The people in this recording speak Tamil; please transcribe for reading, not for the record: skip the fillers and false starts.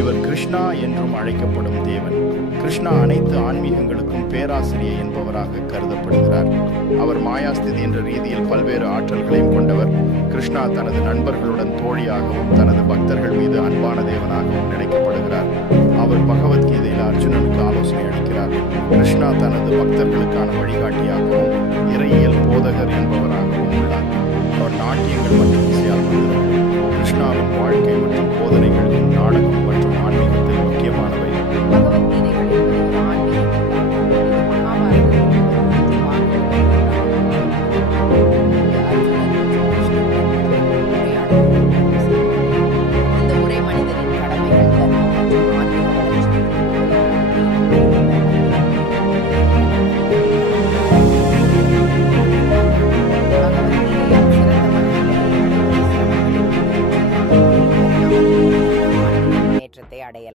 இவர் கிருஷ்ணா என்றும் அழைக்கப்படும் தேவன். கிருஷ்ணா அனைத்து ஆன்மீகங்களுக்கும் பேராசிரியை என்பவராக கருதப்படுகிறார். அவர் மாயாஸ்திதி என்ற ரீதியில் பல்வேறு ஆற்றல்களையும் கொண்டவர். கிருஷ்ணா தனது நண்பர்களுடன் தோழியாகவும் தனது பக்தர்கள் மீது அன்பான தேவனாகவும் நினைக்கப்படுகிறார். அவர் பகவத்கீதையில் அர்ஜுனனுக்கு ஆலோசனை அளிக்கிறார். கிருஷ்ணா தனது பக்தர்களுக்கான வழிகாட்டியாகவும் இறையியல் போதகர் என்பவராகவும் உள்ளார். அவர் நாட்டியங்கள் மற்றும் இசையால் வந்தவர். கிருஷ்ணாவின் வாழ்க்கை மற்றும் போதனைகள் நாடகம் மற்றும் ஆன்மீகத்தில் முக்கியமானவை. பகவத்கீதை என்பது ஆன்மீக இந்த உரை மனிதனின் கடமைகள், தர்மம் மற்றும் ஆன்மீக வளர்ச்சி. முன்னேற்றத்தை அடையலாம்.